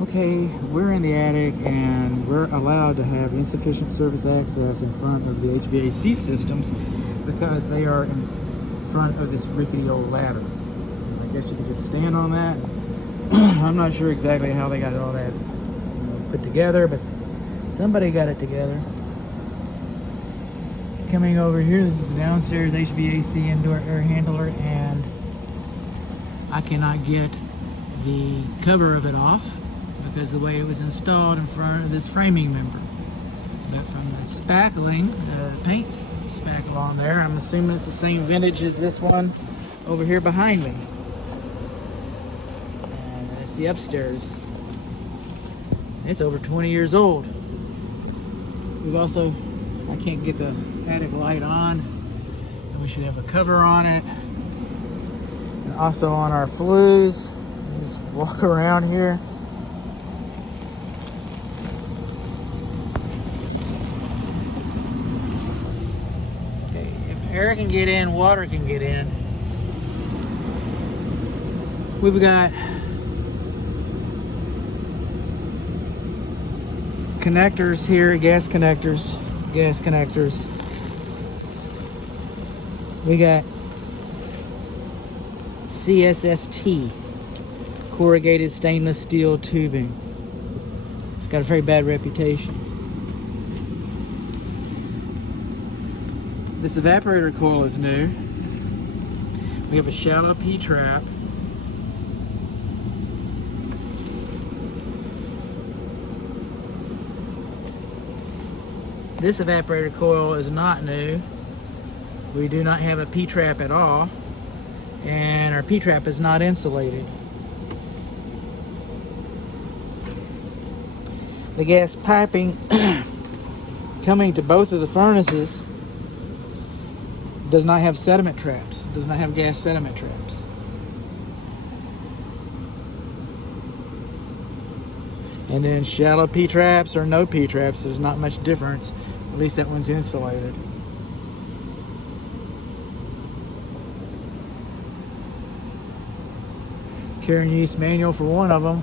Okay, we're in the attic and we're allowed to have insufficient service access in front of the HVAC systems because they are in front of this rickety old ladder. I guess you could just stand on that. I'm not sure exactly how they got all that put together, but somebody got it together. Coming over here, this is the downstairs HVAC indoor air handler, and I cannot get the cover of it off because the way it was installed in front of this framing member. But from the spackling, the paint spackle on there, I'm assuming it's the same vintage as this one over here behind me. And it's the upstairs. It's over 20 years old. We've also, I can't get the attic light on, and we should have a cover on it. And also on our flues, just walk around here. Okay, if air can get in, water can get in. We've got connectors here, gas connectors. We got CSST, corrugated stainless steel tubing. It's got a very bad reputation. This evaporator coil is new. We have a shallow P-trap. This evaporator coil is not new. We do not have a P-trap at all, and our P-trap is not insulated. The gas piping coming to both of the furnaces does not have sediment traps, does not have gas sediment traps. And then shallow P-traps or no P-traps, there's not much difference. At least that one's insulated. Care and use manual for one of them.